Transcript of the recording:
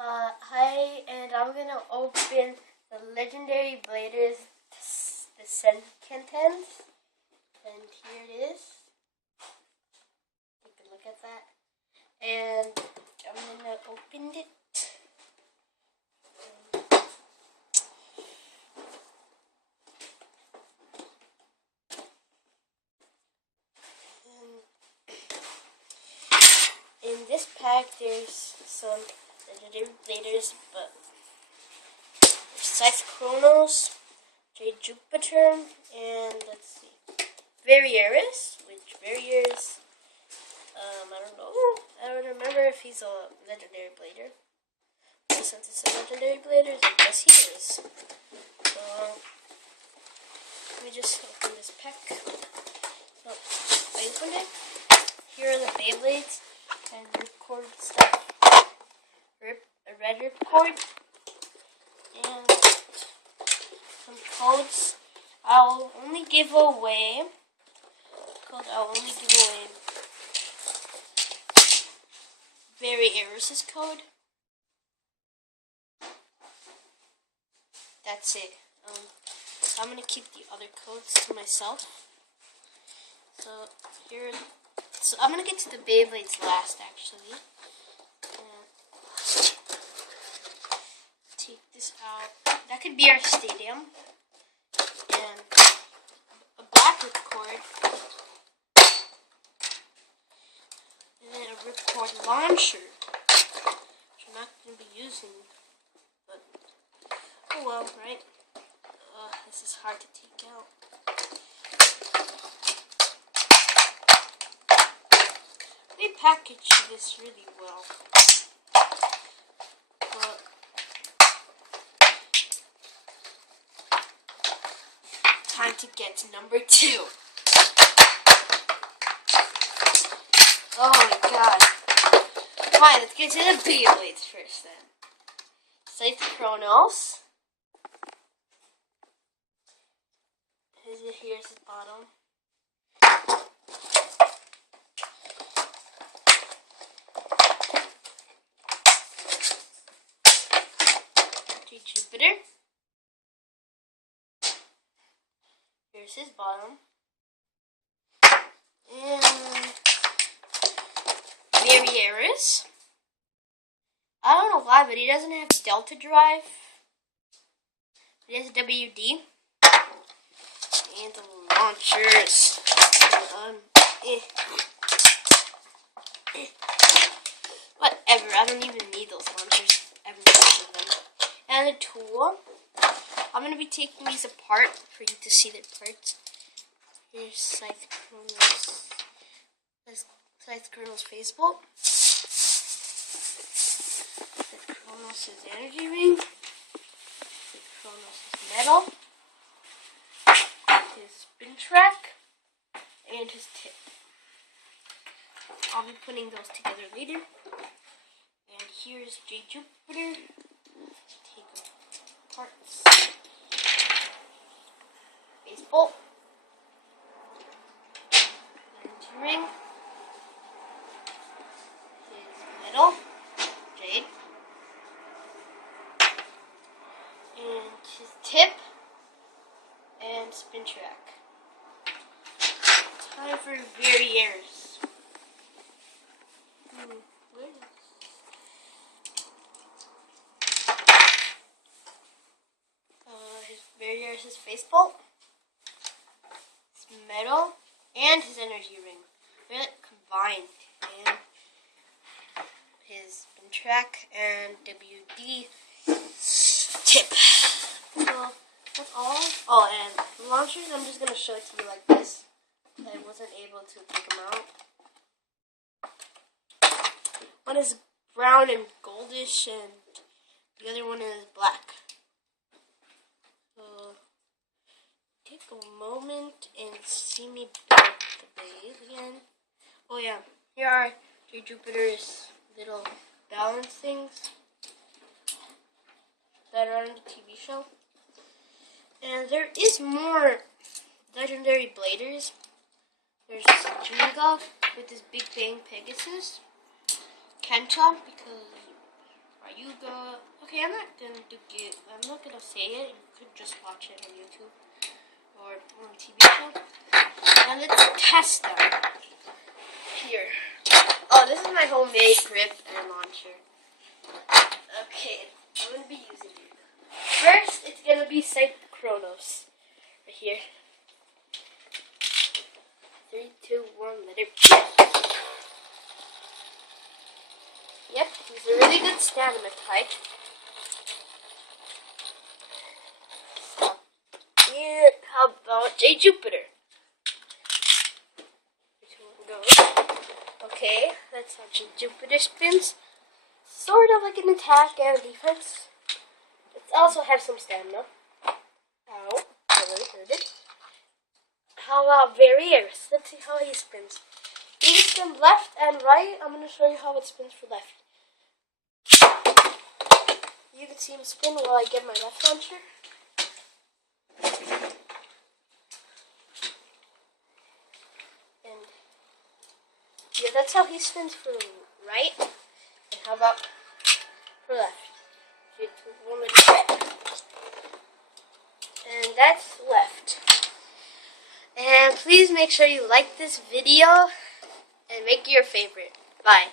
Hi, and I'm gonna open the Legendary Bladers, the Sententense, and here it is. Take a look at that, and I'm gonna open it. In this pack, there's some Legendary Bladers, but Scythe Chronos, Jade Jupiter, and let's see, Varieris, which Varieris, I don't know. I don't remember if he's a Legendary Blader. So since it's a Legendary Blader, I guess he is. So, let me just open this pack. So, I opened it. Here are the Beyblades and ripcord stuff. A red ripcord. And some codes. I'll only give away Varieris' code. That's it. So I'm gonna keep the other codes to myself. So I'm gonna get to the Beyblades last, actually. Take this out. That could be our stadium. And a black ripcord. And then a ripcord launcher, which I'm not going to be using. But, oh well, right? This is hard to take out. They package this really well. But time to get to number 2. Oh my god. Fine, let's get to the Beyblades first then. Scythe Chronos. Here's his bottom. Jupiter. Here's his bottom. And Varieris. I don't know why, but he doesn't have Delta Drive. He has a WD. And the launchers. Whatever, I don't even need those launchers. I have most of them. And a tool. I'm going to be taking these apart for you to see the parts. Here's Scythe Chronos Facebook. Scythe Chronos' energy ring. Scythe Chronos' metal. His spin track. And his tip. I'll be putting those together later. And here's Jade Jupiter. Take parts. Baseball. Energy ring. His metal. Jade. And his tip. And spin track. Time for Varieris. Where is his Varieris' baseball, his metal, and his energy ring. They're like combined. And his spin track and WD tip. So that's all. Oh, and the launchers, I'm just going to show it to you like this. I wasn't able to take them out. One is brown and goldish, and the other one is black. So, take a moment and see me build the base again. Oh yeah, here are Jade Jupiter's little balance things that are on the TV show. And there is more Legendary Bladers. There's Jinga with his Big Bang Pegasus. Kenta, because Ryu you go. Okay, I'm not gonna say it. You could just watch it on YouTube or on a TV show. And let's test them. Here. Oh, this is my homemade grip and launcher. Okay, I'm gonna be using it. First, it's gonna be Chronos. Right here. 3, 2, 1, let it. Yep, he's a really good stamina type. Here, how about J Jupiter? Which one goes? Okay, that's how J Jupiter spins. Sort of like an attack and defense. It also has some stamina. Ow, I really heard it. How about Varieris? Let's see how he spins. He can spin left and right. I'm going to show you how it spins for left. You can see him spin while I get my left launcher. And yeah, that's how he spins for right. And how about for left? And that's left. And please make sure you like this video and make it your favorite. Bye.